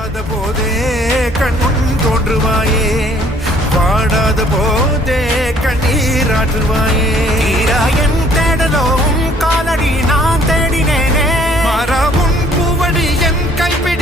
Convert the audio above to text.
வாடாத போதே கண்முன் தோன்றுவாயே, வாடாத போதே கண்ணீராற்றுவாயே. என் தேடலும் காலடி நான் தேடினேனே, மாறாவும் பூவடி என் கைப்பிடி